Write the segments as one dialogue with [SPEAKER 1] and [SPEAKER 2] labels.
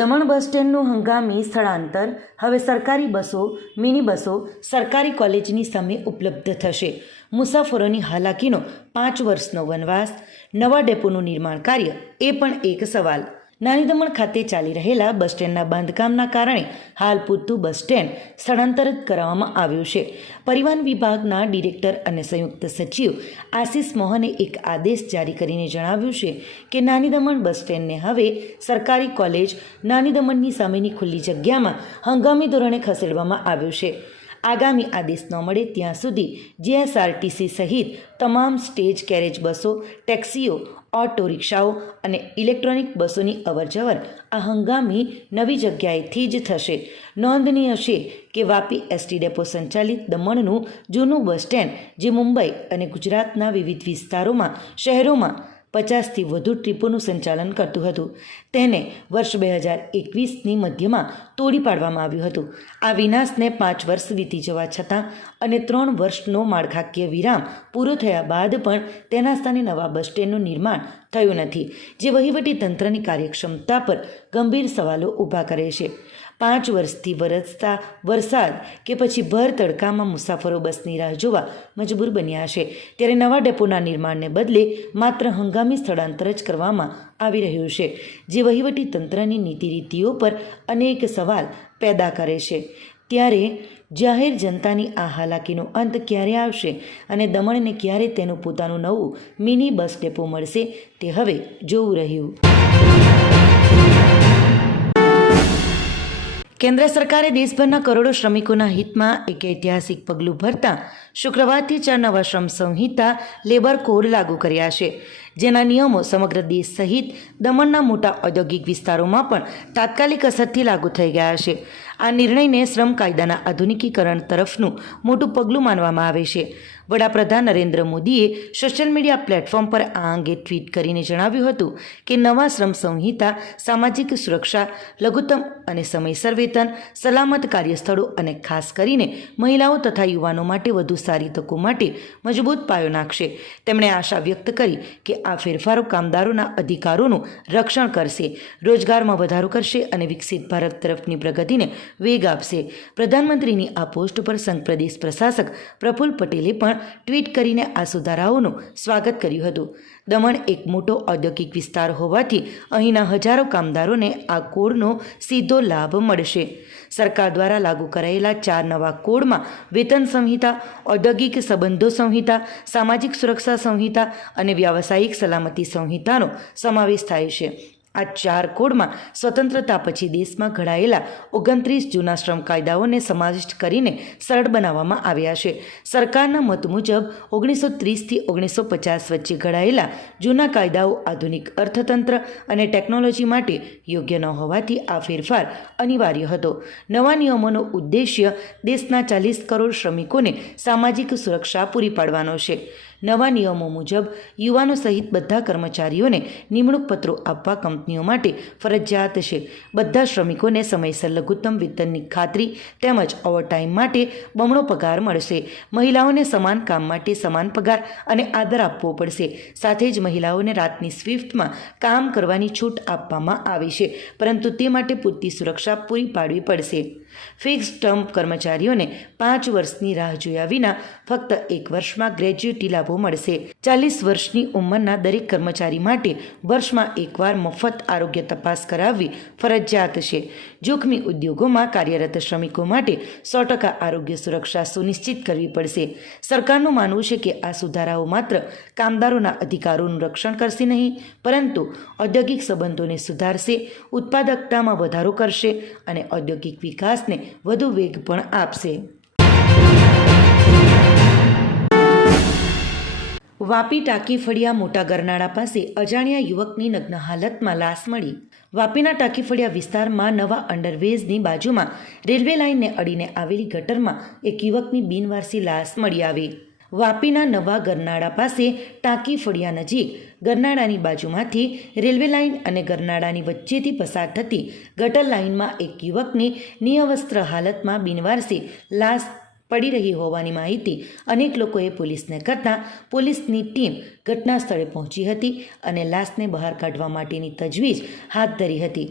[SPEAKER 1] દમણ બસ સ્ટેન્ડનું હંગામી સ્થળાંતર હવે સરકારી બસો, મિની બસો, સરકારી કોલેજની સામે ઉપલબ્ધ થશે. મુસાફરોની હાલાકીનો પાંચ વર્ષનો વનવાસ, નવા ડેપોનું નિર્માણ કાર્ય એ પણ એક સવાલ. નાની દમણ ખાતે ચાલી રહેલા બસ સ્ટેન્ડના બાંધકામના કારણે હાલ પૂરતું બસ સ્ટેન્ડ સ્થળાંતરિત કરવામાં આવ્યું છે. પરિવહન વિભાગના ડિરેક્ટર અને સંયુક્ત સચિવ આશિષ મોહને એક આદેશ જારી કરીને જણાવ્યું છે કે નાની દમણ બસ સ્ટેન્ડને હવે સરકારી કોલેજ નાની દમણની સામેની ખુલ્લી જગ્યામાં હંગામી ધોરણે ખસેડવામાં આવ્યું છે. આગામી આદેશ ન મળે ત્યાં સુધી જીએસઆરટીસી સહિત તમામ સ્ટેજ કેરેજ બસો, ટેક્સીઓ ઓટો રિક્ષાઓ અને ઇલેક્ટ્રોનિક બસોની અવરજવર આ હંગામી નવી જગ્યાએથી જ થશે. નોંધનીય છે કે વાપી એસટી ડેપો સંચાલિત દમણનું જૂનું બસ સ્ટેન્ડ જે મુંબઈ અને ગુજરાતના વિવિધ વિસ્તારોમાં, શહેરોમાં પચાસથી વધુ ટ્રીપોનું સંચાલન કરતું હતું. તેને વર્ષ બે હજાર એકવીસની મધ્યમાં તોડી પાડવામાં આવ્યું હતું. આ વિનાશને પાંચ વર્ષ વીતી જવા છતાં અને ત્રણ વર્ષનો માળખાકીય વિરામ પૂરો થયા બાદ પણ તેના સ્થાને નવા બસ સ્ટેન્ડનું નિર્માણ થયું નથી, જે વહીવટી તંત્રની કાર્યક્ષમતા પર ગંભીર સવાલો ઊભા કરે છે. પાંચ વર્ષથી વરસતા વરસાદ કે પછી ભર તડકામાં મુસાફરો બસની રાહ જોવા મજબૂર બન્યા છે ત્યારે નવા ડેપોના નિર્માણને બદલે માત્ર હંગામી સ્થળાંતર જ કરવામાં આવી રહ્યું છે, જે વહીવટી તંત્રની નીતિ રીતિઓ પર અનેક સવાલ પેદા કરે છે. ત્યારે જાહેર જનતાની આ હાલાકીનો અંત ક્યારે આવશે અને દમણને ક્યારે તેનું પોતાનું નવું મિની બસ ડેપો મળશે તે હવે જોવું રહ્યું. કેન્દ્ર સરકારે દેશભરના કરોડો શ્રમિકોના હિતમાં એક ઐતિહાસિક પગલું ભરતા શુક્રવારથી ચાર નવા શ્રમ સંહિતા, લેબર કોડ લાગુ કર્યા છે. જેના નિયમો સમગ્ર દેશ સહિત દમણના મોટા ઔદ્યોગિક વિસ્તારોમાં પણ તાત્કાલિક અસરથી લાગુ થઈ ગયા છે. આ નિર્ણયને શ્રમ કાયદાના આધુનિકીકરણ તરફનું મોટું પગલું માનવામાં આવે છે. વડાપ્રધાન નરેન્દ્ર મોદીએ સોશિયલ મીડિયા પ્લેટફોર્મ પર આ અંગે ટ્વીટ કરીને જણાવ્યું હતું કે નવા શ્રમ સંહિતા, સામાજિક સુરક્ષા, લઘુત્તમ અને સમયસર વેતન સલામત કાર્યસ્થળો અને ખાસ કરીને મહિલાઓ તથા યુવાનો માટે વધુ સારી તકો માટે મજબૂત પાયો નાખશે. તેમણે આશા વ્યક્ત કરી કે આ ફેરફારો કામદારોના અધિકારોનું રક્ષણ કરશે, રોજગારમાં વધારો કરશે અને વિકસિત ભારત તરફની પ્રગતિને વેગ આપશે. પ્રધાનમંત્રીની આ પોસ્ટ પર સંઘ પ્રદેશ પ્રશાસક પ્રફુલ્લ પટેલે પણ ટ્વીટ કરીને આ સુધારાઓનું સ્વાગત કર્યું હતું. દમણ એક મોટો ઔદ્યોગિક વિસ્તાર હોવાથી અહીંના હજારો કામદારોને આ કોડનો સીધો લાભ મળશે. સરકાર દ્વારા લાગુ કરાયેલા ચાર નવા કોડમાં વેતન સંહિતા, ઔદ્યોગિક સંબંધો સંહિતા, સામાજિક સુરક્ષા સંહિતા અને વ્યાવસાયિક સલામતી સંહિતાનો સમાવેશ થાય છે. આ ચાર કોડમાં સ્વતંત્રતા પછી દેશમાં ઘડાયેલા ઓગણત્રીસ જૂના શ્રમ કાયદાઓને સમાવિષ્ટ કરીને સરળ બનાવવામાં આવ્યા છે. સરકારના મત મુજબ, ઓગણીસો ત્રીસથી ઓગણીસો પચાસ વચ્ચે ઘડાયેલા જૂના કાયદાઓ આધુનિક અર્થતંત્ર અને ટેકનોલોજી માટે યોગ્ય ન હોવાથી આ ફેરફાર અનિવાર્ય હતો. નવા નિયમોનો ઉદ્દેશ્ય દેશના ચાલીસ કરોડ શ્રમિકોને સામાજિક સુરક્ષા પૂરી પાડવાનો છે. નવા નિયમો મુજબ યુવાનો સહિત બધા કર્મચારીઓને નિમણૂક પત્રો આપવા કંપનીઓ માટે ફરજિયાત છે. બધા શ્રમિકોને સમયસર લઘુત્તમ વેતનની ખાતરી તેમજ ઓવરટાઈમ માટે બમણો પગાર મળશે. મહિલાઓને સમાન કામ માટે સમાન પગાર અને આદર આપવો પડશે. સાથે જ મહિલાઓને રાતની સ્વિફ્ટમાં કામ કરવાની છૂટ આપવામાં આવી છે. પરંતુ તે માટે પૂરતી સુરક્ષા પૂરી પાડવી પડશે. ફિક્સ ટર્મ કર્મચારીઓને પાંચ વર્ષની રાહ જોયા વિના ફક્ત એક વર્ષમાં ગ્રેજ્યુટી લાભો મળશે. ચાલીસ વર્ષની ઉંમરના દરેક કર્મચારી માટે વર્ષમાં એકવાર મફત આરોગ્ય તપાસ કરાવવી ફરજિયાત છે. જોખમી ઉદ્યોગોમાં કાર્યરત શ્રમિકો માટે સો ટકા આરોગ્ય સુરક્ષા સુનિશ્ચિત કરવી પડશે. સરકારનું માનવું છે કે આ સુધારાઓ માત્ર કામદારોના અધિકારોનું રક્ષણ કરશે નહીં, પરંતુ ઔદ્યોગિક સંબંધોને સુધારશે, ઉત્પાદકતામાં વધારો કરશે અને ઔદ્યોગિક વિકાસને વધુ વેગ પણ આપશે. વાપી ટાંકી ફળિયા મોટા ગરનાળા પાસે અજાણ્યા યુવકની નગ્ન હાલતમાં લાશ મળી. વાપીના ટાંકી ફળિયા વિસ્તારમાં નવા અંડરવેઝની બાજુમાં રેલવે લાઇનને અડીને આવેલી ગટરમાં એક યુવકની બિનવારસી લાશ મળી આવી. વાપીના નવા ગરનાળા પાસે ટાંકી ફળિયા નજીક ગરનાળાની બાજુમાંથી રેલવે લાઇન અને ગરનાળાની વચ્ચેથી પસાર થતી ગટર લાઇનમાં એક યુવકની નિયવસ્ત્ર હાલતમાં બિનવારસી લાશ પડી રહી હોવાની માહિતી અનેક લોકોએ પોલીસને કરતાં પોલીસની ટીમ ઘટના સ્થળે પહોંચી હતી અને લાશને બહાર કાઢવા માટેની તજવીજ હાથ ધરી હતી.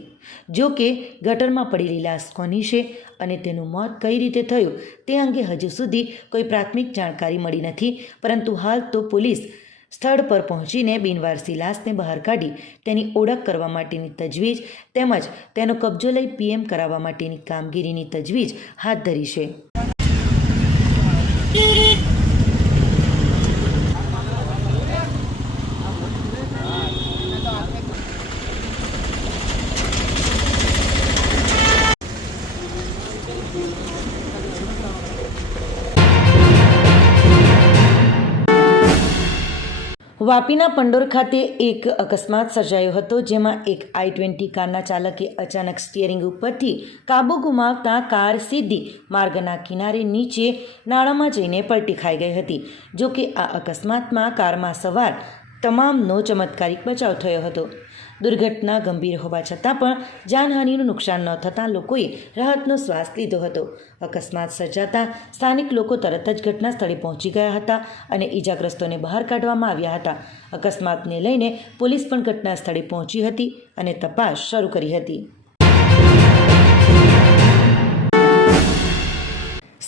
[SPEAKER 1] જો કે ગટરમાં પડેલી લાશ કોની છે અને તેનું મોત કઈ રીતે થયું તે અંગે હજુ સુધી કોઈ પ્રાથમિક જાણકારી મળી નથી, પરંતુ હાલ તો પોલીસ સ્થળ પર પહોંચીને બિનવારસી લાશને બહાર કાઢી તેની ઓળખ કરવા માટેની તજવીજ તેમજ તેનો કબજો લઈ પીએમ કરાવવા માટેની કામગીરીની તજવીજ હાથ ધરી છે. વાપીના પંડોર ખાતે એક અકસ્માત સર્જાયો હતો, જેમાં એક આઈ ટ્વેન્ટી કારના ચાલકે અચાનક સ્ટિયરિંગ ઉપરથી કાબુ ગુમાવતા કાર સીધી માર્ગના કિનારે નીચે નાળામાં જઈને પલટી ખાઈ ગઈ હતી. જો કે આ અકસ્માતમાં કારમાં સવાર તમામનો ચમત્કારિક બચાવ થયો હતો. દુર્ઘટના ગંભીર હોવા છતાં પણ જાનહાનિનું નુકસાન ન થતાં લોકોએ રાહતનો શ્વાસ લીધો હતો. અકસ્માત સર્જાતા સ્થાનિક લોકો તરત જ ઘટના સ્થળે પહોંચી ગયા હતા અને ઈજાગ્રસ્તોને બહાર કાઢવામાં આવ્યા હતા. અકસ્માતને લઈને પોલીસ પણ ઘટના સ્થળે પહોંચી હતી અને તપાસ શરૂ કરી હતી.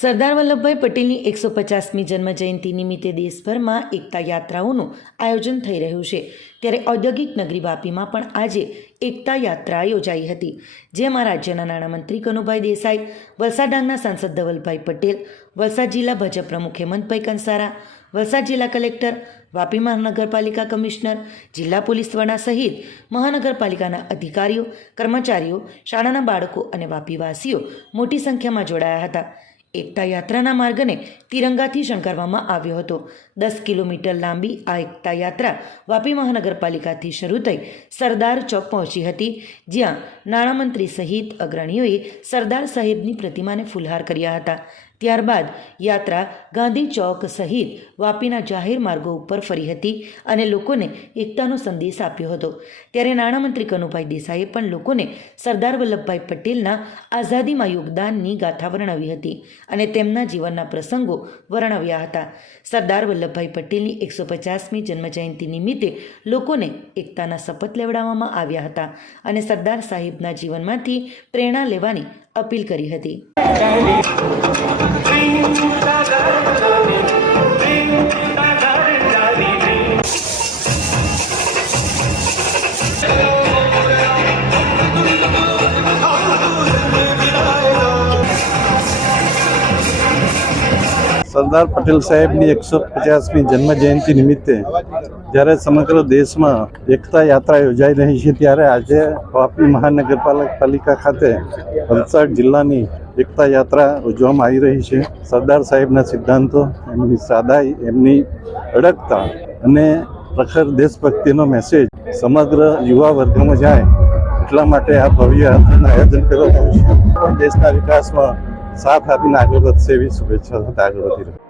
[SPEAKER 1] સરદાર વલ્લભભાઈ પટેલની એકસો પચાસમી જન્મજયંતિ નિમિત્તે દેશભરમાં એકતા યાત્રાઓનું આયોજન થઈ રહ્યું છે. ત્યારે ઔદ્યોગિક નગરી વાપીમાં પણ આજે એકતા યાત્રા યોજાઈ હતી, જેમાં રાજ્યના નાણામંત્રી કનુભાઈ દેસાઈ વલસાડ ડાંગના સાંસદ ધવલભાઈ પટેલ, વલસાડ જિલ્લા ભાજપ પ્રમુખ હેમંતભાઈ કંસારા, વલસાડ જિલ્લા કલેક્ટર, વાપી મહાનગરપાલિકા કમિશનર, જિલ્લા પોલીસ વડા સહિત મહાનગરપાલિકાના અધિકારીઓ, કર્મચારીઓ, શાળાના બાળકો અને વાપીવાસીઓ મોટી સંખ્યામાં જોડાયા હતા. એકતા યાત્રાના માર્ગને તિરંગાથી શણગારવામાં આવ્યો હતો. દસ કિલોમીટર લાંબી આ એકતા યાત્રા વાપી મહાનગરપાલિકાથી શરૂ થઈ સરદાર ચોક પહોંચી હતી, જ્યાં નાણામંત્રી સહિત અગ્રણીઓએ સરદાર સાહેબની પ્રતિમાને ફુલહાર કર્યા હતા. ત્યારબાદ યાત્રા ગાંધી ચોક સહિત વાપીના જાહેર માર્ગો ઉપર ફરી હતી અને લોકોને એકતાનો સંદેશ આપ્યો હતો. ત્યારે નાણામંત્રી કનુભાઈ દેસાઈએ પણ લોકોને સરદાર વલ્લભભાઈ પટેલના આઝાદીમાં યોગદાનની ગાથા વર્ણવી હતી અને તેમના જીવનના પ્રસંગો વર્ણવ્યા હતા. સરદાર વલ્લભભાઈ પટેલની એકસો પચાસમી જન્મજયંતિ નિમિત્તે લોકોને એકતાના શપથ લેવડાવવામાં આવ્યા હતા અને સરદાર સાહેબના જીવનમાંથી પ્રેરણા લેવાની અપીલ કરી હતી.
[SPEAKER 2] સરદાર પટેલ સાહેબની એકસો પચાસમી જન્મ જયંતિ નિમિત્તે જ્યારે સમગ્ર દેશમાં એકતા યાત્રા યોજાઈ રહી છે, ત્યારે આજે વાપી મહાનગરપાલિકા ખાતે વલસાડ જિલ્લાની એકતા યાત્રા ઉજવવામાં આવી રહી છે. સરદાર સાહેબના સિદ્ધાંતો, એમની સાદાઈ, એમની અડગતા અને પ્રખર દેશભક્તિનો મેસેજ સમગ્ર યુવા વર્ગમાં જાય એટલા માટે આ ભવ્ય આયોજન આવ્યું છે. દેશના વિકાસમાં સાથ આપીને આગળ વધશે એવી શુભેચ્છા આગળ વધી રહ્યો